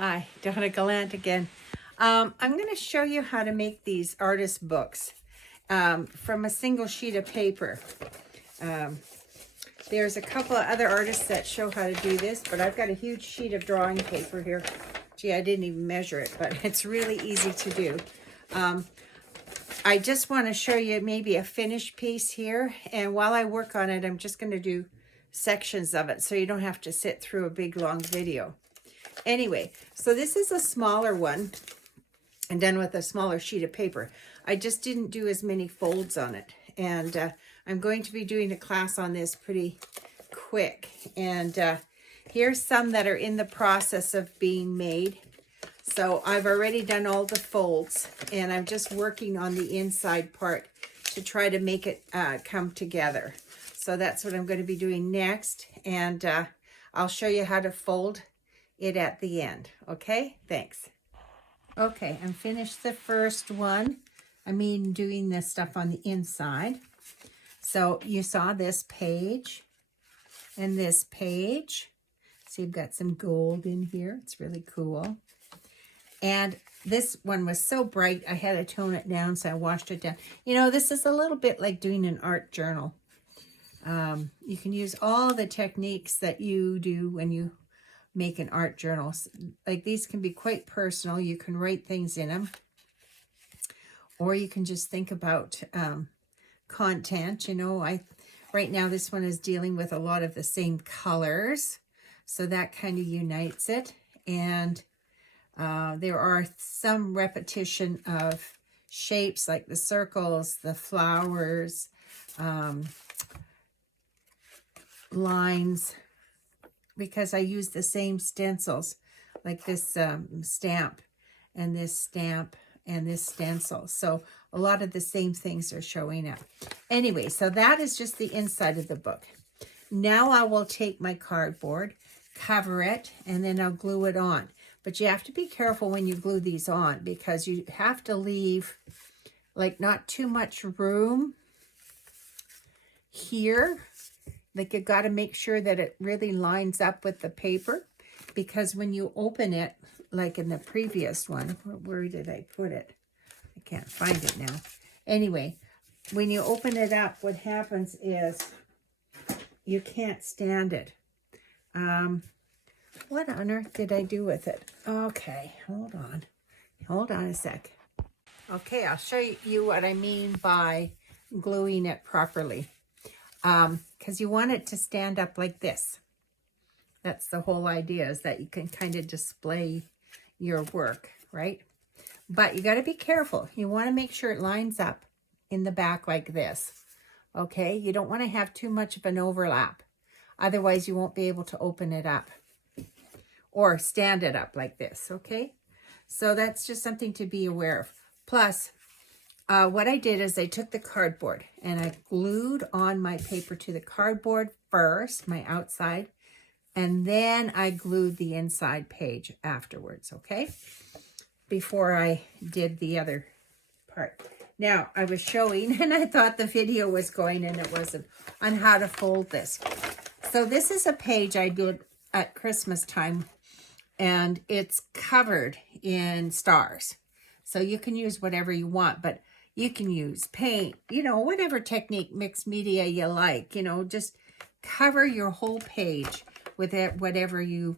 Hi, Donna Gallant again. I'm going to show you how to make these artist books from a single sheet of paper. There's a couple of other artists that show how to do this, but I've got a huge sheet of drawing paper here. Gee, I didn't even measure it, but it's really easy to do. I just want to show you maybe a finished piece here, and while I work on it, I'm just going to do sections of it so you don't have to sit through a big long video. Anyway, so this is a smaller one and done with a smaller sheet of paper. I just didn't do as many folds on it, and I'm going to be doing a class on this pretty quick. And here's some that are in the process of being made. So I've already done all the folds, and I'm just working on the inside part to try to make it come together. So that's what I'm going to be doing next, and I'll show you how to fold it at the end. Okay, thanks. Okay, I'm finished the first one. I mean, doing this stuff on the inside. So you saw this page and this page. So you've got some gold in here. It's really cool. And this one was so bright, I had to tone it down, so I washed it down. You know, this is a little bit like doing an art journal. You can use all the techniques that you do when you make an art journal. Like, these can be quite personal. You can write things in them, or you can just think about content. You know, right now this one is dealing with a lot of the same colors, so that kind of unites it. And there are some repetition of shapes, like the circles, the flowers, lines, because I use the same stencils, like this stamp and this stamp and this stencil. So a lot of the same things are showing up. Anyway, so that is just the inside of the book. Now I will take my cardboard, cover it, and then I'll glue it on. But you have to be careful when you glue these on, because you have to leave like not too much room here. Like, you've got to make sure that it really lines up with the paper, because when you open it, like in the previous one, where did I put it? I can't find it now. Anyway, when you open it up, what happens is you can't stand it. What on earth did I do with it? Okay, hold on a sec. Okay, I'll show you what I mean by gluing it properly. Because you want it to stand up like this. That's the whole idea, is that you can kind of display your work, right? But you got to be careful. You want to make sure it lines up in the back like this. Okay, you don't want to have too much of an overlap. Otherwise, you won't be able to open it up or stand it up like this, okay? So that's just something to be aware of. Plus, what I did is I took the cardboard and I glued on my paper to the cardboard first, my outside, and then I glued the inside page afterwards, okay? Before I did the other part. Now, I was showing, and I thought the video was going, and it wasn't, on how to fold this. So this is a page I did at Christmas time, and it's covered in stars. So you can use whatever you want, but you can use paint, you know, whatever technique, mixed media you like, you know, just cover your whole page with it, whatever you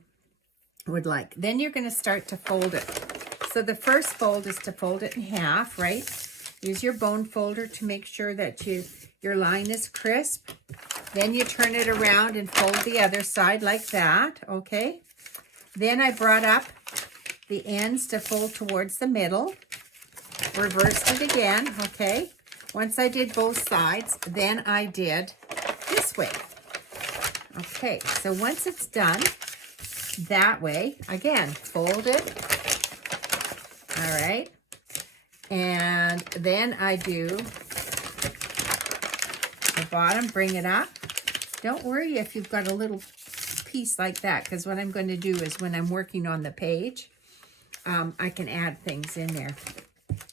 would like. Then you're going to start to fold it. So the first fold is to fold it in half, right? Use your bone folder to make sure that your line is crisp. Then you turn it around and fold the other side like that, okay? Then I brought up the ends to fold towards the middle. Reversed it again, okay? Once I did both sides, then I did this way. Okay, so once it's done that way, again, fold it. All right. And then I do the bottom, bring it up. Don't worry if you've got a little piece like that, because what I'm going to do is when I'm working on the page, I can add things in there.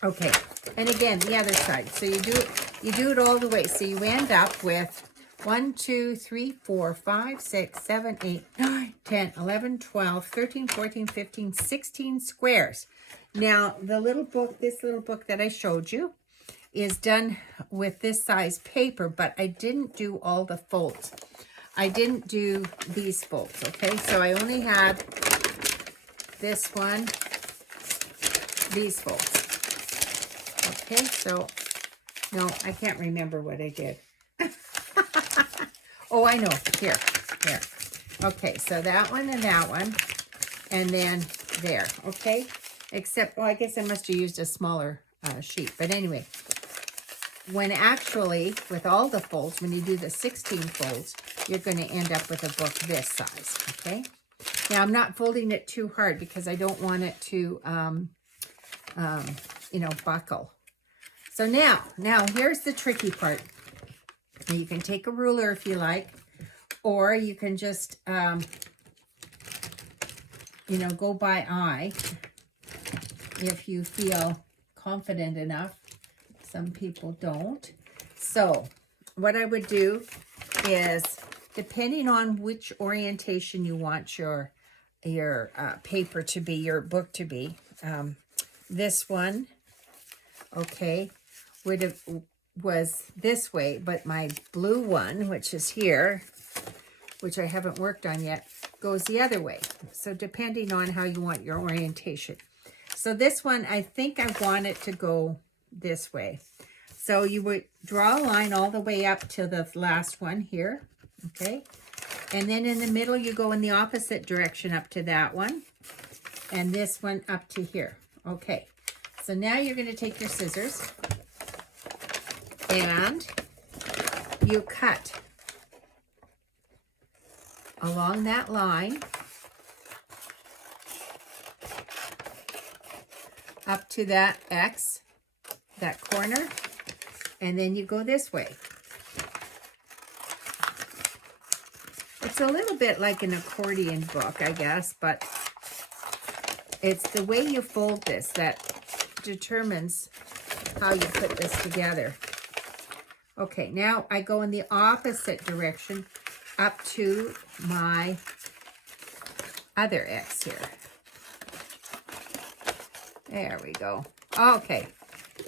Okay, and again, the other side. So you do it all the way. So you end up with 1, 2, 3, 4, 5, 6, 7, 8, 9, 10, 11, 12, 13, 14, 15, 16 squares. Now, the little book, this little book that I showed you, is done with this size paper, but I didn't do all the folds. I didn't do these folds, okay? So I only had this one, these folds. Okay, so, no, I can't remember what I did. Oh, I know, here. Okay, so that one and then there, okay? Except, well, I guess I must have used a smaller sheet. But anyway, when actually, with all the folds, when you do the 16 folds, you're going to end up with a book this size, okay? Now, I'm not folding it too hard because I don't want it to, you know, buckle. So now here's the tricky part. You can take a ruler if you like, or you can just, you know, go by eye if you feel confident enough. Some people don't. So what I would do is, depending on which orientation you want your paper to be, your book to be, this one, okay, was this way, but my blue one, which is here, which I haven't worked on yet, goes the other way. So depending on how you want your orientation. So this one, I think I want it to go this way. So you would draw a line all the way up to the last one here, okay? And then in the middle, you go in the opposite direction up to that one, and this one up to here, okay? So now you're going to take your scissors, and you cut along that line up to that X, that corner, and then you go this way. It's a little bit like an accordion book, I guess, but it's the way you fold this that determines how you put this together. Okay, now I go in the opposite direction up to my other X here. There we go. Okay,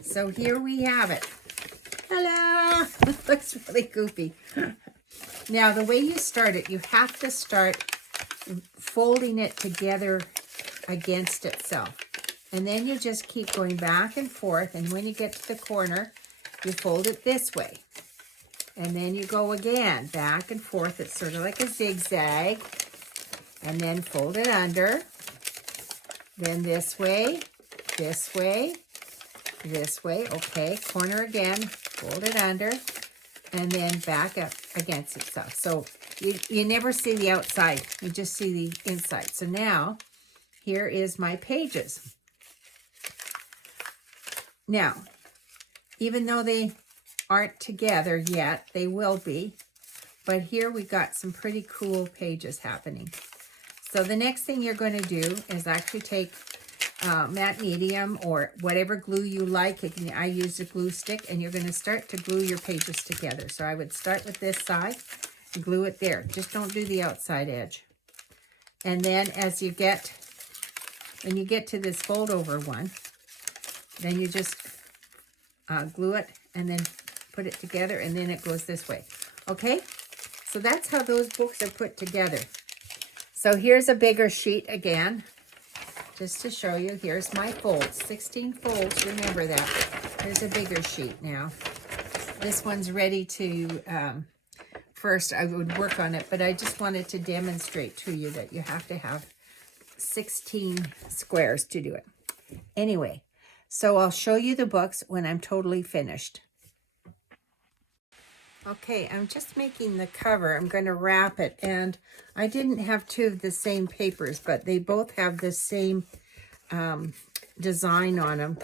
so here we have it. Hello! It looks really goofy. Now, the way you start it, you have to start folding it together against itself. And then you just keep going back and forth, and when you get to the corner, you fold it this way. And then you go again, back and forth. It's sort of like a zigzag. And then fold it under. Then this way, this way, this way. Okay, corner again, fold it under, and then back up against itself. So you never see the outside, you just see the inside. So now, here is my pages. Now, even though they aren't together yet, they will be. But here we got some pretty cool pages happening. So the next thing you're going to do is actually take matte medium or whatever glue you like. I use a glue stick, and you're going to start to glue your pages together. So I would start with this side and glue it there. Just don't do the outside edge. And then as you get, when you get to this fold over one, then you just glue it and then put it together, and then it goes this way. Okay? So that's how those books are put together. So here's a bigger sheet again, just to show you. Here's my folds, 16 folds, remember that. Here's a bigger sheet now. This one's ready to, first I would work on it, but I just wanted to demonstrate to you that you have to have 16 squares to do it. Anyway, so I'll show you the books when I'm totally finished. Okay, I'm just making the cover. I'm going to wrap it, and I didn't have two of the same papers, but they both have the same design on them.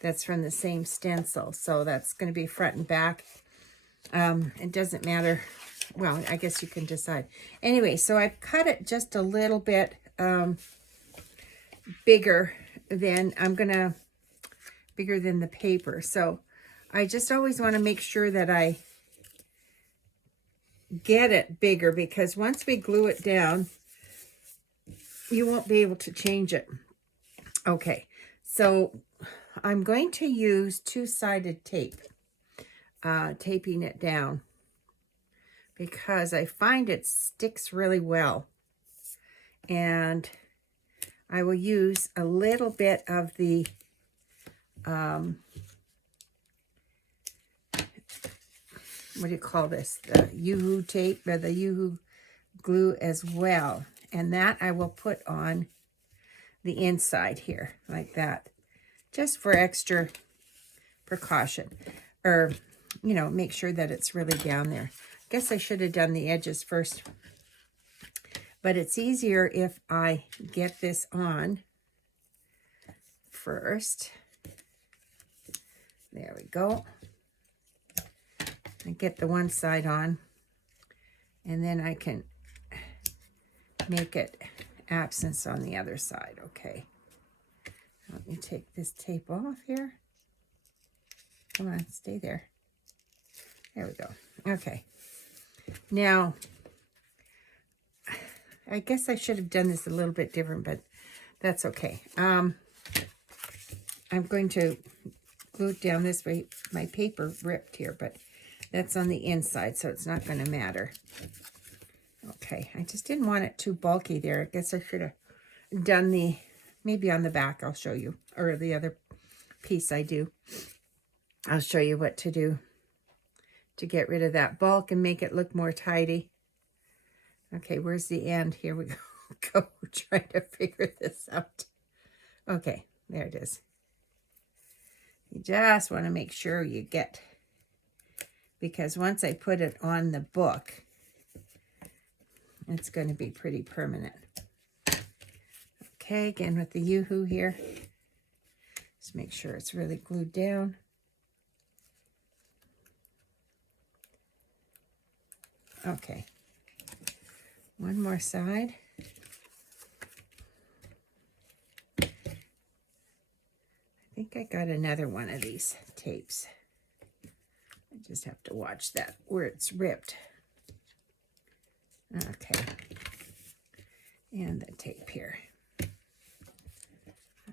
That's from the same stencil, so that's going to be front and back. It doesn't matter. Well, I guess you can decide. Anyway, so I've cut it just a little bit bigger than bigger than the paper. So I just always want to make sure that I get it bigger, because once we glue it down, you won't be able to change it. Okay, so I'm going to use two-sided tape, taping it down, because I find it sticks really well. And I will use a little bit of the what do you call this? The Yoo-hoo tape, or the Yoo-hoo glue as well. And that I will put on the inside here, like that, just for extra precaution. Or, you know, make sure that it's really down there. Guess I should have done the edges first. But it's easier if I get this on first. There we go. I get the one side on, and then I can make it absence on the other side. Okay. Let me take this tape off here. Come on, stay there. There we go. Okay. Now, I guess I should have done this a little bit different, but that's okay. I'm going to glue it down this way. My paper ripped here, but that's on the inside, so it's not going to matter. Okay, I just didn't want it too bulky there. I guess I should have done the, maybe on the back I'll show you, or the other piece I do. I'll show you what to do to get rid of that bulk and make it look more tidy. Okay, where's the end? Here we go. Trying to figure this out. Okay, there it is. You just want to make sure you get, because once I put it on the book, it's going to be pretty permanent. Okay, again with the Yoo-hoo here. Just make sure it's really glued down. Okay. One more side. I think I got another one of these tapes. I just have to watch that where it's ripped. Okay. And the tape here.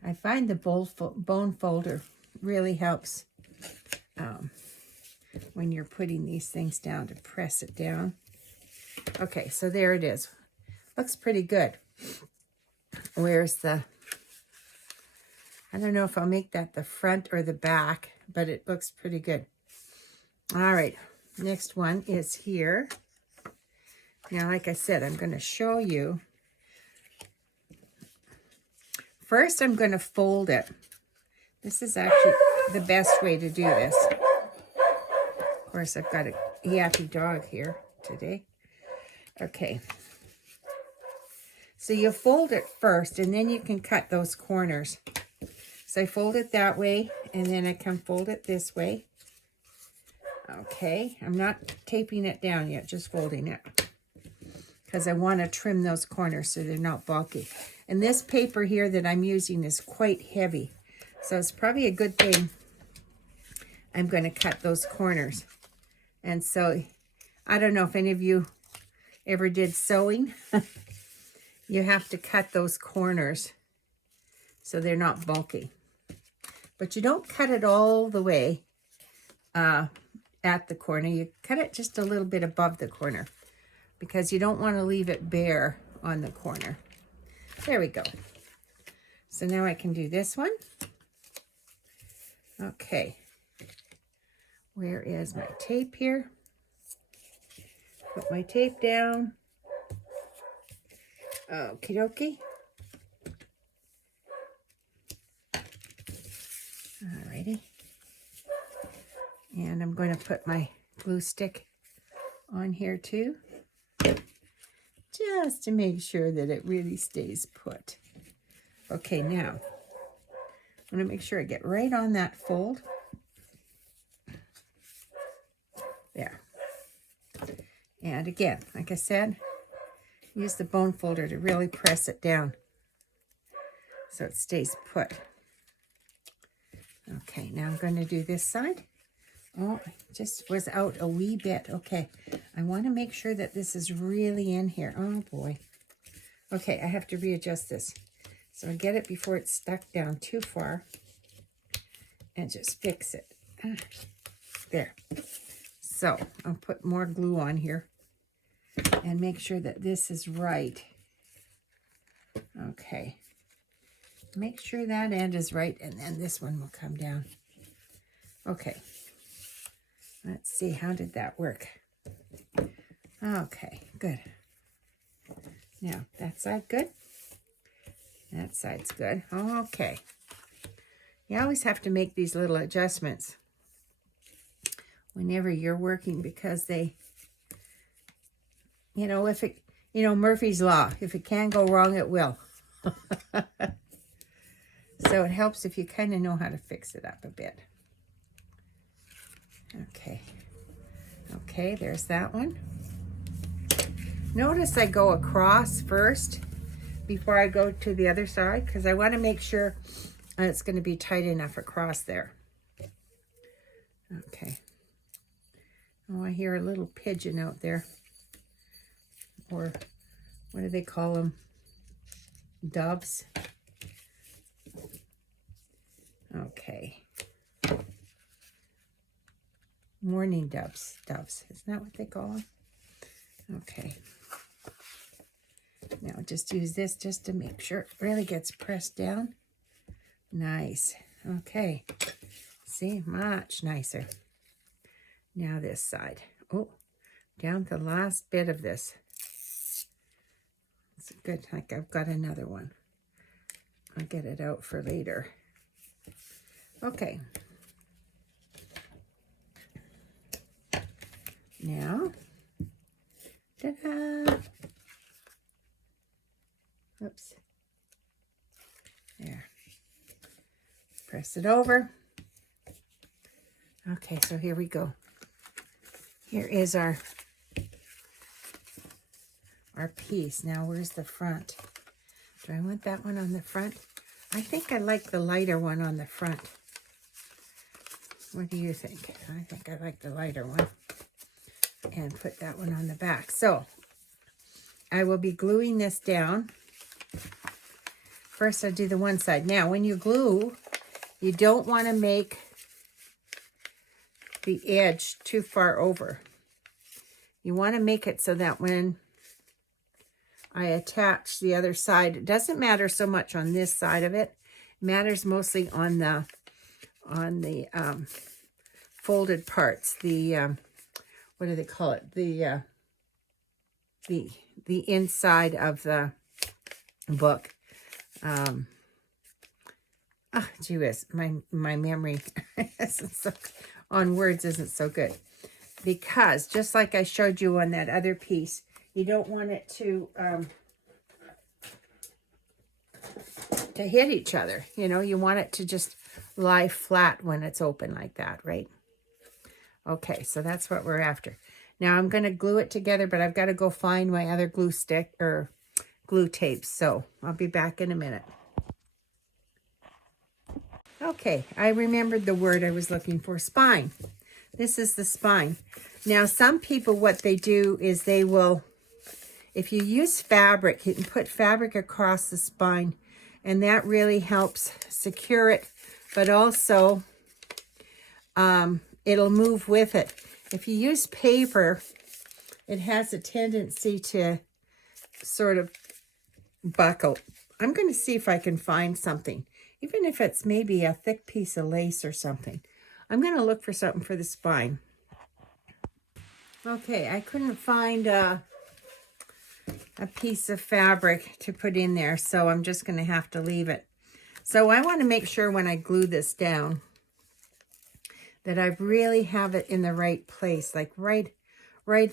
I find the bone folder really helps when you're putting these things down, to press it down. Okay, so there it is. Looks pretty good. Where's the, I don't know if I'll make that the front or the back, but it looks pretty good. All right, next one is here. Now, like I said, I'm going to show you. First, I'm going to fold it. This is actually the best way to do this. Of course, I've got a yappy dog here today. Okay. So you fold it first, and then you can cut those corners. So I fold it that way, and then I can fold it this way. Okay. I'm not taping it down yet, just folding it, because I want to trim those corners so they're not bulky. And this paper here that I'm using is quite heavy, so it's probably a good thing I'm going to cut those corners. And so, I don't know if any of you ever did sewing. You have to cut those corners so they're not bulky. But you don't cut it all the way at the corner. You cut it just a little bit above the corner, because you don't want to leave it bare on the corner. There we go. So now I can do this one. Okay. Where is my tape here? Put my tape down. Okie dokie. Alrighty. And I'm going to put my glue stick on here too, just to make sure that it really stays put. Okay, now I'm going to make sure I get right on that fold. There. And again, like I said, use the bone folder to really press it down so it stays put. Okay, now I'm going to do this side. Oh, it just was out a wee bit. Okay, I want to make sure that this is really in here. Oh boy. Okay, I have to readjust this. So I get it before it's stuck down too far. And just fix it. There. So I'll put more glue on here and make sure that this is right. Okay. Make sure that end is right, and then this one will come down. Okay. Let's see, how did that work? Okay, good. Now, that side good? That side's good. Okay. You always have to make these little adjustments whenever you're working, because they, you know, if it, you know, Murphy's Law, if it can go wrong, it will. So it helps if you kind of know how to fix it up a bit. Okay. Okay, there's that one. Notice I go across first before I go to the other side, because I want to make sure it's going to be tight enough across there. Okay. Oh, I hear a little pigeon out there. Or what do they call them? Doves. Okay. Morning doves. Doves. Isn't that what they call them? Okay. Now just use this just to make sure it really gets pressed down. Nice. Okay. See, much nicer. Now this side. Oh, down the last bit of this. It's good. Like I've got another one. I'll get it out for later. Okay. Now, ta-da! Oops. There. Press it over. Okay, so here we go. Here is our piece. Now, where's the front? Do I want that one on the front? I think I like the lighter one on the front. What do you think? I think I like the lighter one. And put that one on the back. So, I will be gluing this down. First, I'll do the one side. Now, when you glue, you don't want to make the edge too far over. You want to make it so that when I attach the other side, it doesn't matter so much on this side of it. It matters mostly on the folded parts. The what do they call it? The inside of the book. Gee whiz, my memory isn't so, on words isn't so good. Because just like I showed you on that other piece, you don't want it to hit each other. You know, you want it to just lie flat when it's open like that, right? Okay, so that's what we're after. Now I'm going to glue it together, but I've got to go find my other glue stick or glue tapes. So I'll be back in a minute. Okay, I remembered the word I was looking for, spine. This is the spine. Now, some people, what they do is they will, if you use fabric, you can put fabric across the spine, and that really helps secure it, but also it'll move with it. If you use paper, it has a tendency to sort of buckle. I'm going to see if I can find something, even if it's maybe a thick piece of lace or something. I'm going to look for something for the spine. Okay, I couldn't find a piece of fabric to put in there, so I'm just going to have to leave it. So I want to make sure when I glue this down that I really have it in the right place, like right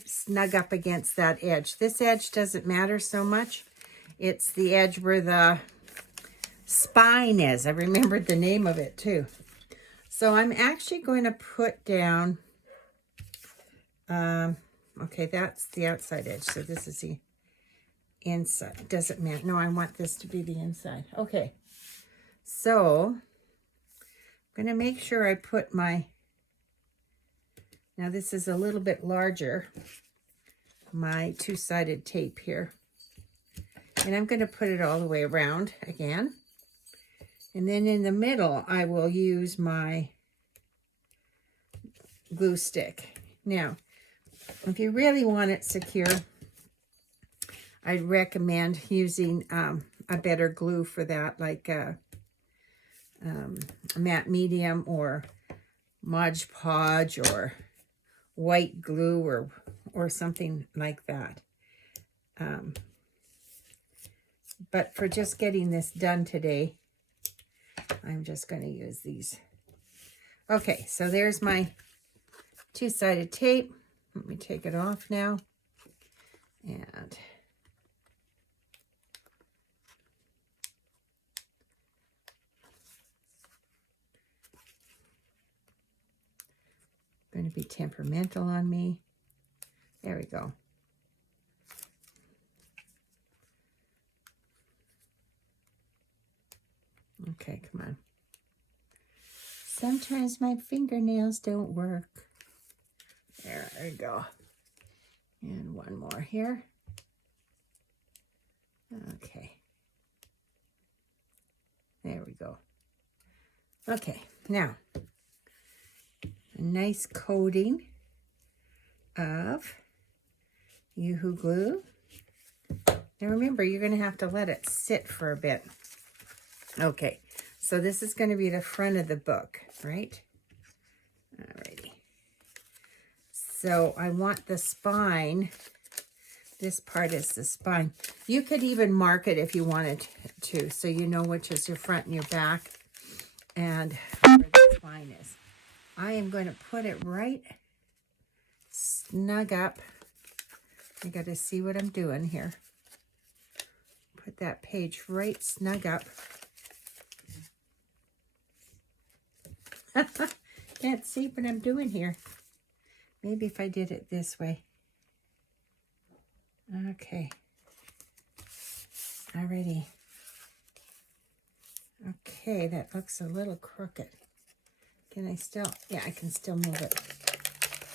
snug up against that edge. This edge doesn't matter so much. It's the edge where the spine is. I remembered the name of it too. So I'm actually going to put down, okay, that's the outside edge. So this is the inside. Doesn't matter. No, I want this to be the inside. Okay. So I'm going to make sure I put my Now this is a little bit larger, my two-sided tape here. And I'm going to put it all the way around again. And then in the middle, I will use my glue stick. Now, if you really want it secure, I'd recommend using a better glue for that, like a matte medium or Mod Podge or white glue or something like that. But for just getting this done today, I'm just going to use these. Okay, so there's my two-sided tape. Let me take it off now. And going to be temperamental on me. There we go. Okay, come on. Sometimes my fingernails don't work. There we go. And one more here. Okay. There we go. Okay, now a nice coating of Yoo-Hoo glue. Now remember, you're going to have to let it sit for a bit. Okay, so this is going to be the front of the book, right? Alrighty. So I want the spine. This part is the spine. You could even mark it if you wanted to, so you know which is your front and your back and where the spine is. I am going to put it right snug up. I got to see what I'm doing here. Put that page right snug up. Can't see what I'm doing here. Maybe if I did it this way. Okay. Alrighty. Okay, that looks a little crooked. Can I still? Yeah, I can still move it.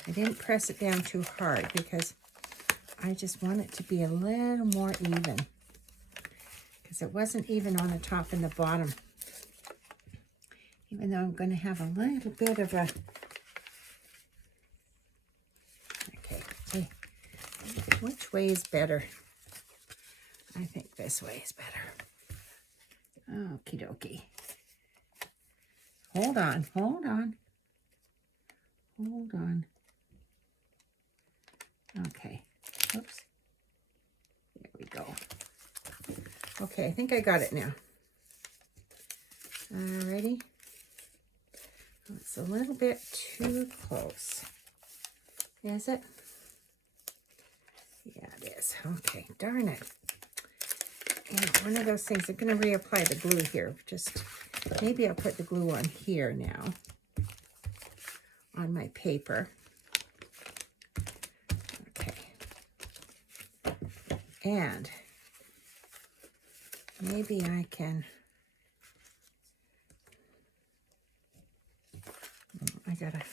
I didn't press it down too hard because I just want it to be a little more even. Because it wasn't even on the top and the bottom. Even though I'm going to have a little bit of a... Okay, which way is better? I think this way is better. Okie dokie. Hold on, hold on. Hold on. Okay, oops. There we go. Okay, I think I got it now. Alrighty. Oh, it's a little bit too close. Is it? Yeah, it is. Okay, darn it. And one of those things, I'm going to reapply the glue here. Just, maybe I'll put the glue on here now. On my paper. Okay. And maybe I can...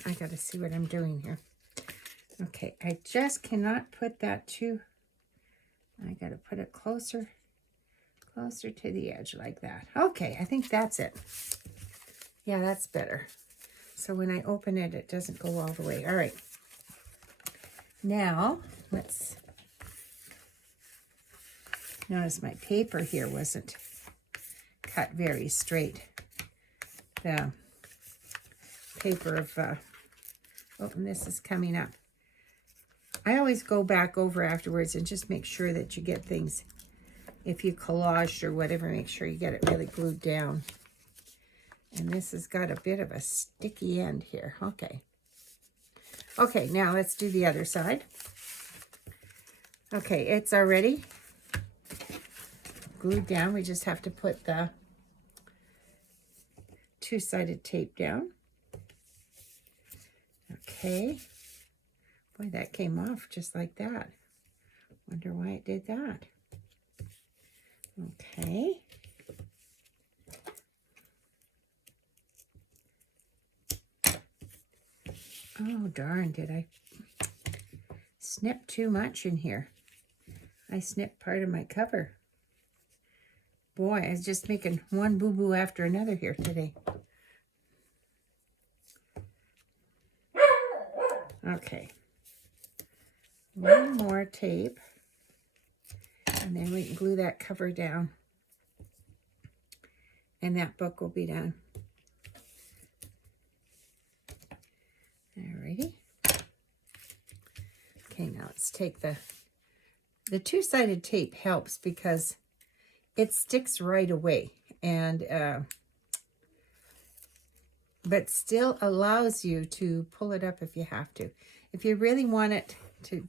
I gotta see what I'm doing here. Okay, I just cannot put that too. I gotta put it closer to the edge like that. Okay, I think that's it. Yeah, that's better. So when I open it, it doesn't go all the way. All right. Now, let's notice my paper here wasn't cut very straight. The paper of, oh, and this is coming up. I always go back over afterwards and just make sure that you get things, if you collaged or whatever, make sure you get it really glued down. And this has got a bit of a sticky end here. Okay. Okay, now let's do the other side. Okay, it's already glued down. We just have to put the two-sided tape down. Okay. Boy, that came off just like that. Wonder why it did that. Okay. Oh, darn, did I snip too much in here? I snipped part of my cover. Boy, I was just making one boo-boo after another here today. Okay. One more tape. And then we can glue that cover down. And that book will be done. Alrighty. Okay, now let's take the two-sided tape helps because it sticks right away, and but still allows you to pull it up if you have to. If you really want it to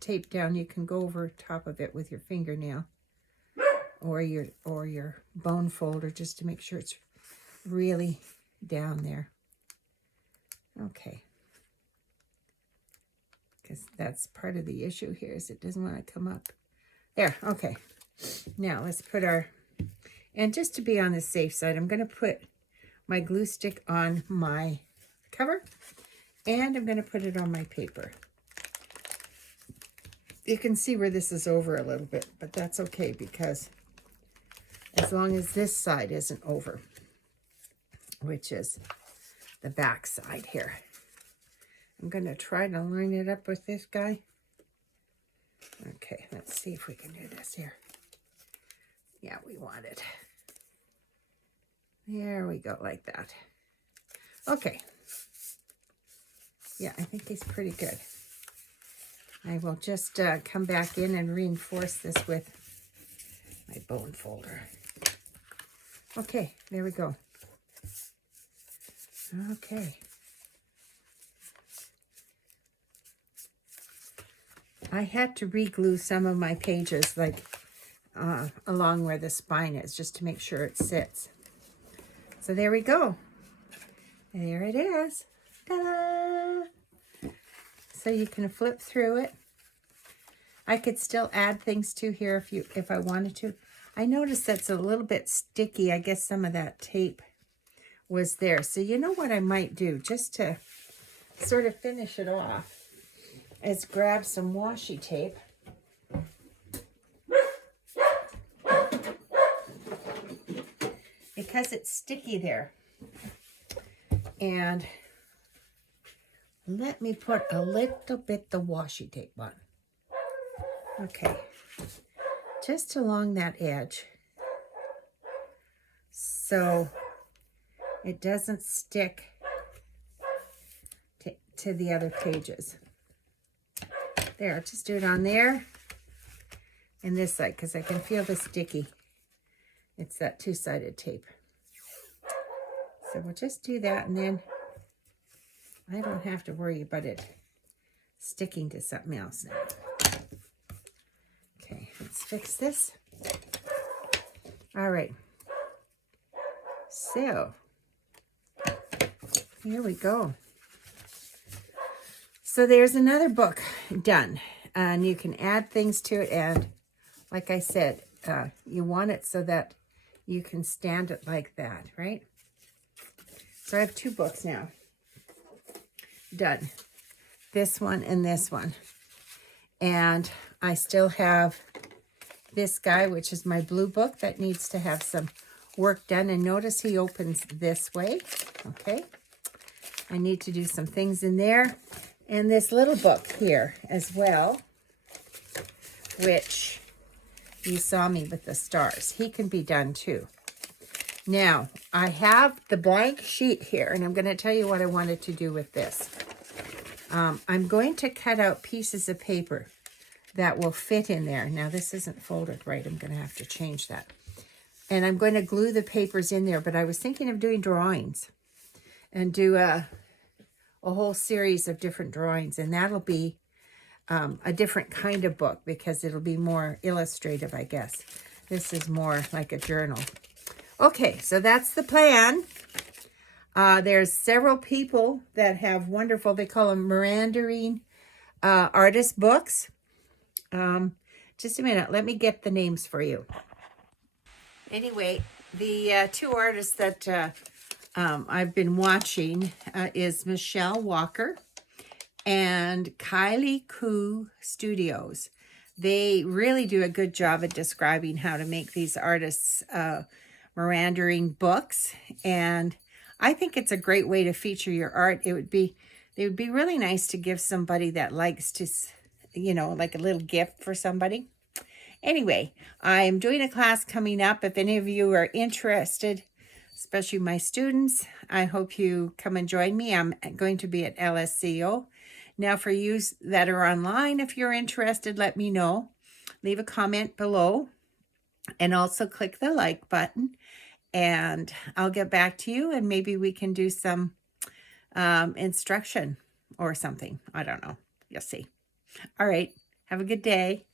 tape down, you can go over top of it with your fingernail or your bone folder just to make sure it's really down there. Okay. Because that's part of the issue here, is it doesn't want to come up. There, okay. Now let's put our, and just to be on the safe side, I'm going to put my glue stick on my cover, and I'm going to put it on my paper. You can see where this is over a little bit, but that's okay because as long as this side isn't over, which is the back side here. I'm going to try to line it up with this guy. Okay, let's see if we can do this here. Yeah, we want it. There we go, like that. Okay. Yeah, I think he's pretty good. I will just come back in and reinforce this with my bone folder. Okay, there we go. Okay. I had to re-glue some of my pages, like along where the spine is, just to make sure it sits. So there we go. There it is. Ta-da! So you can flip through it. I could still add things to here if I wanted to. I noticed that's a little bit sticky. I guess some of that tape was there. So you know what I might do, just to sort of finish it off, is grab some washi tape. Because it's sticky there. And let me put a little bit the washi tape on. Okay. Just along that edge. So it doesn't stick to the other pages. There, just do it on there and this side because I can feel the sticky. It's that two-sided tape. So we'll just do that, and then I don't have to worry about it sticking to something else now. Okay, let's fix this. All right. So here we go. So there's another book done, and you can add things to it, and like I said, you want it so that you can stand it like that, right? So I have two books now done, this one and this one, and I still have this guy, which is my blue book, that needs to have some work done, and notice he opens this way. Okay, I need to do some things in there. And this little book here as well, which you saw me with the stars. He can be done too. Now, I have the blank sheet here, and I'm going to tell you what I wanted to do with this. I'm going to cut out pieces of paper that will fit in there. Now, this isn't folded right. I'm going to have to change that. And I'm going to glue the papers in there, but I was thinking of doing drawings and do a whole series of different drawings, and that'll be a different kind of book because it'll be more illustrative, I guess. This is more like a journal. Okay, so that's the plan. There's several people that have wonderful, they call them Meandering Artist books. Just a minute, let me get the names for you. Anyway, the two artists that I've been watching is Michelle Walker and Kylie Koo Studios. They really do a good job at describing how to make these artists' meandering books, and I think it's a great way to feature your art. It would be really nice to give somebody that likes to, you know, like a little gift for somebody. Anyway, I'm doing a class coming up. If any of you are interested, especially my students, I hope you come and join me. I'm going to be at LSCO. Now, for you that are online, if you're interested, let me know. Leave a comment below and also click the like button, and I'll get back to you, and maybe we can do some instruction or something. I don't know. You'll see. All right. Have a good day.